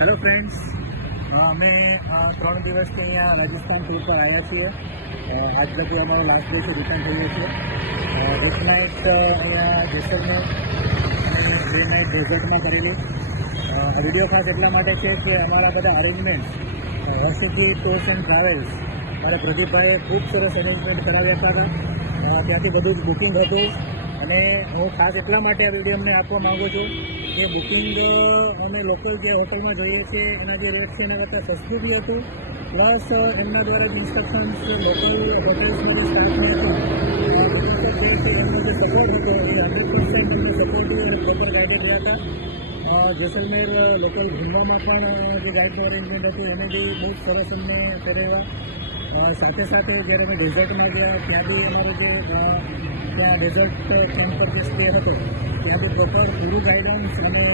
Hello friends, અમે 3 દિવસથી અહીંયા રાજસ્થાન ટૂર પર આવ્યા છીએ. આજ લગી અમારો લાસ્ટ ડે છે, રિટર્ન થઈએ છીએ. એક નાઇટ અહીંયા જેસલમેર અને 2 નાઇટ ડેઝર્ટમાં કરેલી. આ વિડીયો ખાસ એટલા માટે છે કે અમારા બધા અરેન્જમેન્ટ હર્ષિકી ટૂર્સ એન્ડ ટ્રાવેલ્સ મારા પ્રદીપભાઈએ ખૂબ સરસ અરેન્જમેન્ટ કરાવ્યા હતા. ત્યાંથી બધું જ બુકિંગ હતું અને હું ખાસ એટલા માટે આ વિડીયો અમને આપવા માગું છું કે બુકિંગ અમે લોકલ જે હોટલમાં જોઈએ છીએ એના જે રેટ છે એના કરતાં સસ્તું બી હતું, પ્લસ એમના દ્વારા જે ઇન્સ્ટ્રક્શન્સ લોકલ હોટેલ્સના જે સ્ટાફને હતું એમનો જે સપોર્ટ હતો એ 100% એમને સપોર્ટિવ અને પ્રોપર ગાઈડેડ રહ્યા હતા. જેસલમેર લોકલ ઘૂમરમાં પણ જે ગાઈડનું અરેન્જમેન્ટ હતું એને બી બહુ જ સરસ અમને કરાવ્યા. સાથે સાથે જ્યારે અમે ડેઝર્ટમાં ગયા ત્યાં બી અમારું જે ત્યાં ડેઝર્ટ કેમ્પ પર જે સ્ટે હતો ત્યાં બી પ્રોપર પૂરું ગાઈડન્સ અને